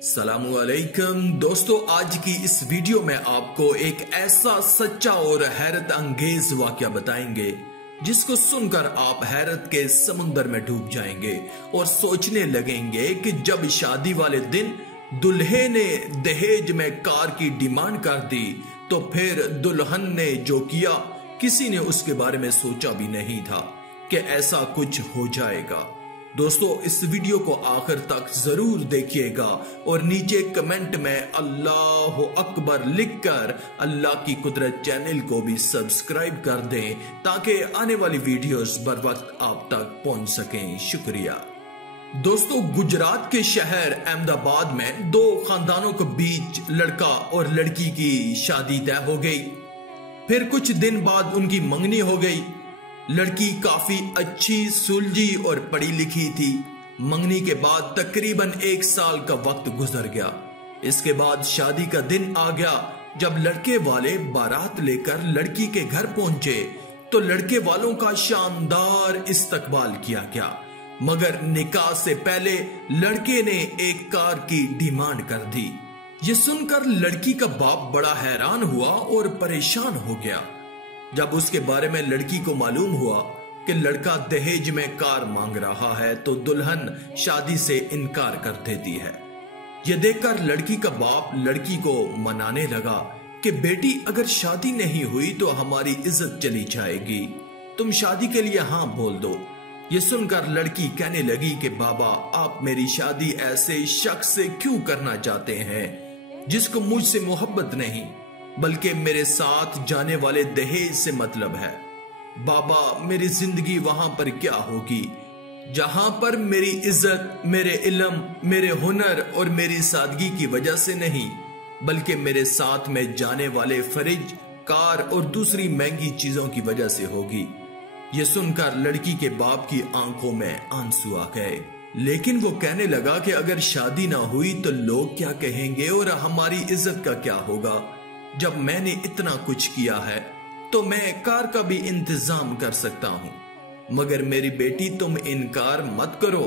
सलामुअलैकुम दोस्तों, आज की इस वीडियो में आपको एक ऐसा सच्चा और हैरत अंगेज वाकया बताएंगे जिसको सुनकर आप हैरत के समुंदर में डूब जाएंगे और सोचने लगेंगे कि जब शादी वाले दिन दुल्हे ने दहेज में कार की डिमांड कर दी तो फिर दुल्हन ने जो किया किसी ने उसके बारे में सोचा भी नहीं था कि ऐसा कुछ हो जाएगा। दोस्तों, इस वीडियो को आखिर तक जरूर देखिएगा और नीचे कमेंट में अल्लाह अकबर लिखकर अल्लाह की कुदरत चैनल को भी सब्सक्राइब कर दें ताकि आने वाली वीडियोस बर वक्त आप तक पहुंच सकें। शुक्रिया। दोस्तों, गुजरात के शहर अहमदाबाद में दो खानदानों के बीच लड़का और लड़की की शादी तय हो गई। फिर कुछ दिन बाद उनकी मंगनी हो गई। लड़की काफी अच्छी, सुलझी और पढ़ी लिखी थी। मंगनी के बाद तकरीबन 1 साल का वक्त गुजर गया। इसके बाद शादी का दिन आ गया। जब लड़के वाले बारात लेकर लड़की के घर पहुंचे तो लड़के वालों का शानदार इस्तकबाल किया गया, मगर निकाह से पहले लड़के ने एक कार की डिमांड कर दी। ये सुनकर लड़की का बाप बड़ा हैरान हुआ और परेशान हो गया। जब उसके बारे में लड़की को मालूम हुआ कि लड़का दहेज में कार मांग रहा है तो दुल्हन शादी से इनकार कर देती है। यह देखकर लड़की का बाप लड़की को मनाने लगा कि बेटी, अगर शादी नहीं हुई तो हमारी इज्जत चली जाएगी, तुम शादी के लिए हाँ बोल दो। ये सुनकर लड़की कहने लगी कि बाबा, आप मेरी शादी ऐसे शख्स से क्यों करना चाहते हैं जिसको मुझसे मोहब्बत नहीं बल्कि मेरे साथ जाने वाले दहेज से मतलब है। बाबा, मेरी जिंदगी वहां पर क्या होगी जहां पर मेरी इज्जत मेरे इल्म, मेरे हुनर और मेरी सादगी की वजह से नहीं बल्कि मेरे साथ में जाने वाले फ्रिज, कार और दूसरी महंगी चीजों की वजह से होगी। यह सुनकर लड़की के बाप की आंखों में आंसू आ गए, लेकिन वो कहने लगा कि अगर शादी ना हुई तो लोग क्या कहेंगे और हमारी इज्जत का क्या होगा। जब मैंने इतना कुछ किया है तो मैं कार का भी इंतजाम कर सकता हूं, मगर मेरी बेटी, तुम इनकार मत करो।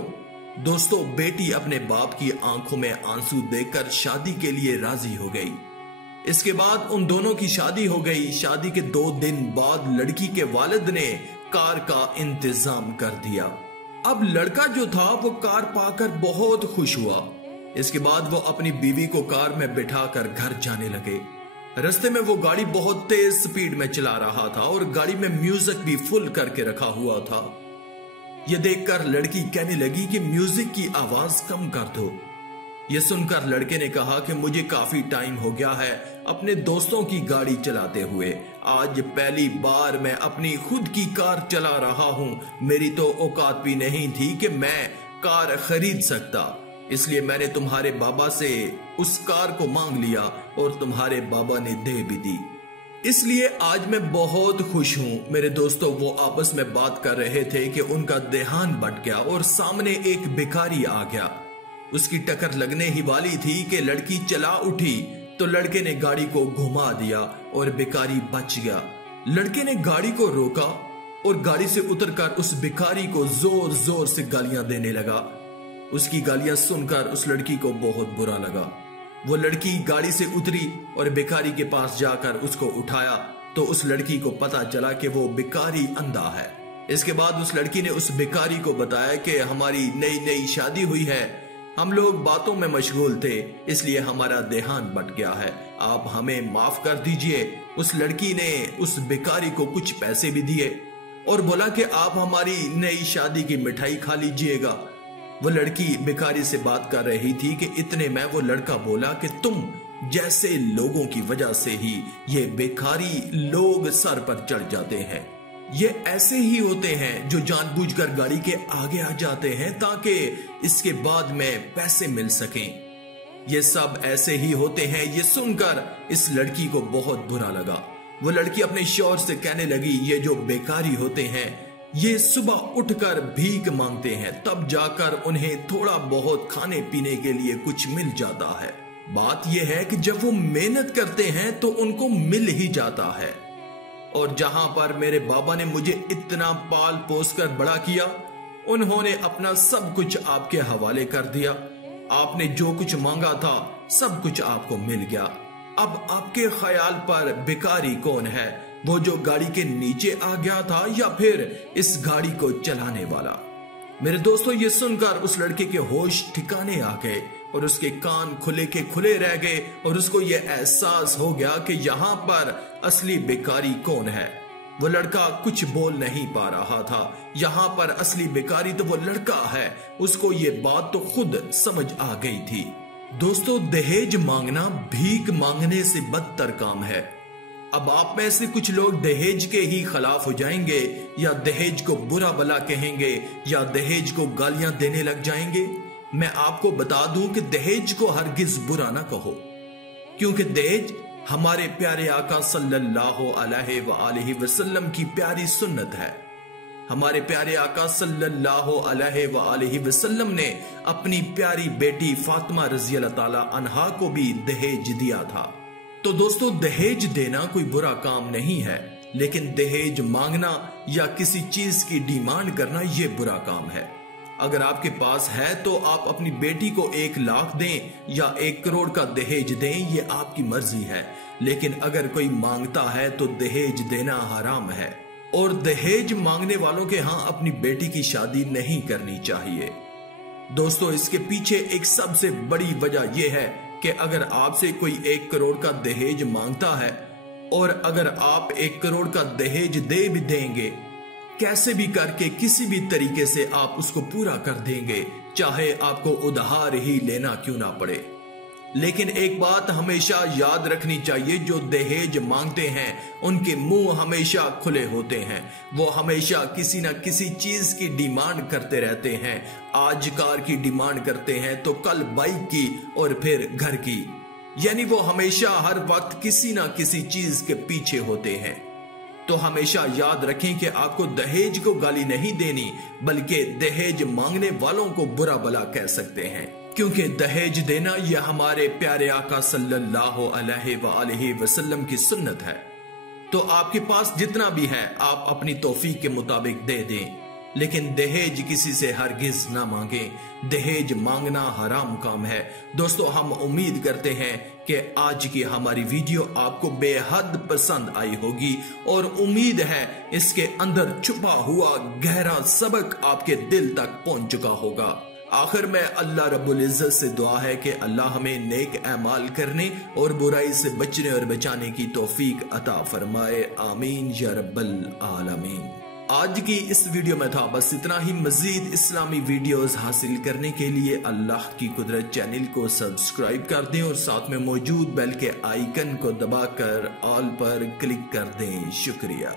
दोस्तों, बेटी अपने बाप की आंखों में आंसू देखकर शादी के लिए राजी हो गई। इसके बाद उन दोनों की शादी हो गई। शादी के 2 दिन बाद लड़की के वालिद ने कार का इंतजाम कर दिया। अब लड़का जो था वो कार पाकर बहुत खुश हुआ। इसके बाद वो अपनी बीवी को कार में बिठाकर घर जाने लगे। रास्ते में वो गाड़ी बहुत तेज स्पीड में चला रहा था और गाड़ी में म्यूजिक भी फुल करके रखा हुआ था। यह देखकर लड़की कहने लगी कि म्यूजिक की आवाज कम कर दो। यह सुनकर लड़के ने कहा कि मुझे काफी टाइम हो गया है अपने दोस्तों की गाड़ी चलाते हुए। आज पहली बार मैं अपनी खुद की कार चला रहा हूं। मेरी तो औकात भी नहीं थी कि मैं कार खरीद सकता, इसलिए मैंने तुम्हारे बाबा से उस कार को मांग लिया और तुम्हारे बाबा ने दे भी दी। इसलिए आज मैं बहुत खुश हूं। मेरे दोस्तों, वो आपस में बात कर रहे थे कि उनका ध्यान भटक गया और सामने एक भिखारी आ गया। उसकी टक्कर लगने ही वाली थी कि लड़की चला उठी तो लड़के ने गाड़ी को घुमा दिया और भिखारी बच गया। लड़के ने गाड़ी को रोका और गाड़ी से उतरकर उस भिखारी को जोर जोर से गालियां देने लगा। उसकी गालियां सुनकर उस लड़की को बहुत बुरा लगा। वो लड़की गाड़ी से उतरी और भिखारी के पास जाकर उसको उठाया तो उस लड़की को पता चला कि वो भिखारी अंधा है। इसके बाद उस लड़की ने उस भिखारी को बताया कि हमारी नई नई शादी हुई है, हम लोग बातों में मशगूल थे, इसलिए हमारा ध्यान भटक गया है, आप हमें माफ कर दीजिए। उस लड़की ने उस भिखारी को कुछ पैसे भी दिए और बोला कि आप हमारी नई शादी की मिठाई खा लीजिएगा। वो लड़की भिखारी से बात कर रही थी कि इतने में वो लड़का बोला कि तुम जैसे लोगों की वजह से ही ये भिखारी लोग सर पर चढ़ जाते हैं। ये ऐसे ही होते हैं जो जानबूझकर गाड़ी के आगे आ जाते हैं ताकि इसके बाद में पैसे मिल सकें। ये सब ऐसे ही होते हैं। ये सुनकर इस लड़की को बहुत बुरा लगा। वो लड़की अपने शौहर से कहने लगी, ये जो भिखारी होते हैं ये सुबह उठकर भीख मांगते हैं, तब जाकर उन्हें थोड़ा बहुत खाने पीने के लिए कुछ मिल जाता है। बात यह है कि जब वो मेहनत करते हैं तो उनको मिल ही जाता है। और जहां पर मेरे बाबा ने मुझे इतना पाल पोस कर बड़ा किया, उन्होंने अपना सब कुछ आपके हवाले कर दिया। आपने जो कुछ मांगा था सब कुछ आपको मिल गया। अब आपके ख्याल पर भिखारी कौन है, वो जो गाड़ी के नीचे आ गया था या फिर इस गाड़ी को चलाने वाला? मेरे दोस्तों, ये सुनकर उस लड़के के होश ठिकाने आ गए और उसके कान खुले के खुले रह गए और उसको ये एहसास हो गया कि यहाँ पर असली भिखारी कौन है। वो लड़का कुछ बोल नहीं पा रहा था। यहाँ पर असली भिखारी तो वो लड़का है। उसको ये बात तो खुद समझ आ गई थी। दोस्तों, दहेज मांगना भीख मांगने से बदतर काम है। अब आप में से कुछ लोग दहेज के ही खिलाफ हो जाएंगे या दहेज को बुरा भला कहेंगे या दहेज को गालियां देने लग जाएंगे। मैं आपको बता दूं कि दहेज को हरगिज बुरा ना कहो, क्योंकि दहेज हमारे प्यारे आका सल्लल्लाहु अलैहि वसल्लम की प्यारी सुन्नत है। हमारे प्यारे आका सल्लल्लाहु अलैहि वसल्लम ने अपनी प्यारी बेटी फातिमा रज़ी अल्लाह ताला अन्हा को भी दहेज दिया था। तो दोस्तों, दहेज देना कोई बुरा काम नहीं है, लेकिन दहेज मांगना या किसी चीज की डिमांड करना यह बुरा काम है। अगर आपके पास है तो आप अपनी बेटी को 1 लाख दें या 1 करोड़ का दहेज दें, ये आपकी मर्जी है। लेकिन अगर कोई मांगता है तो दहेज देना हराम है और दहेज मांगने वालों के यहाँ अपनी बेटी की शादी नहीं करनी चाहिए। दोस्तों, इसके पीछे एक सबसे बड़ी वजह यह है कि अगर आपसे कोई 1 करोड़ का दहेज मांगता है और अगर आप 1 करोड़ का दहेज दे भी देंगे, कैसे भी करके किसी भी तरीके से आप उसको पूरा कर देंगे, चाहे आपको उधार ही लेना क्यों ना पड़े। लेकिन एक बात हमेशा याद रखनी चाहिए, जो दहेज मांगते हैं उनके मुंह हमेशा खुले होते हैं। वो हमेशा किसी न किसी चीज की डिमांड करते रहते हैं। आज कार की डिमांड करते हैं तो कल बाइक की और फिर घर की, यानी वो हमेशा हर वक्त किसी न किसी चीज के पीछे होते हैं। तो हमेशा याद रखें कि आपको दहेज को गाली नहीं देनी, बल्कि दहेज मांगने वालों को बुरा भला कह सकते हैं, क्योंकि दहेज देना यह हमारे प्यारे आका सल्लल्लाहु अलैहि वसल्लम की सुन्नत है। तो आपके पास जितना भी है आप अपनी तौफीक के मुताबिक दे दें, लेकिन दहेज किसी से हरगिज ना मांगें। दहेज मांगना हराम काम है। दोस्तों, हम उम्मीद करते हैं कि आज की हमारी वीडियो आपको बेहद पसंद आई होगी और उम्मीद है इसके अंदर छुपा हुआ गहरा सबक आपके दिल तक पहुंच चुका होगा। आखिर में अल्लाह रब्बुल इज्जत से दुआ है कि अल्लाह हमें नेक अमाल करने और बुराई से बचने और बचाने की तौफीक अता फरमाए। आमीन या रब्बल आलमीन। आज की इस वीडियो में था बस इतना ही। मजीद इस्लामी वीडियोस हासिल करने के लिए अल्लाह की कुदरत चैनल को सब्सक्राइब कर दें और साथ में मौजूद बेल के आइकन को दबाकर ऑल पर क्लिक कर दें। शुक्रिया।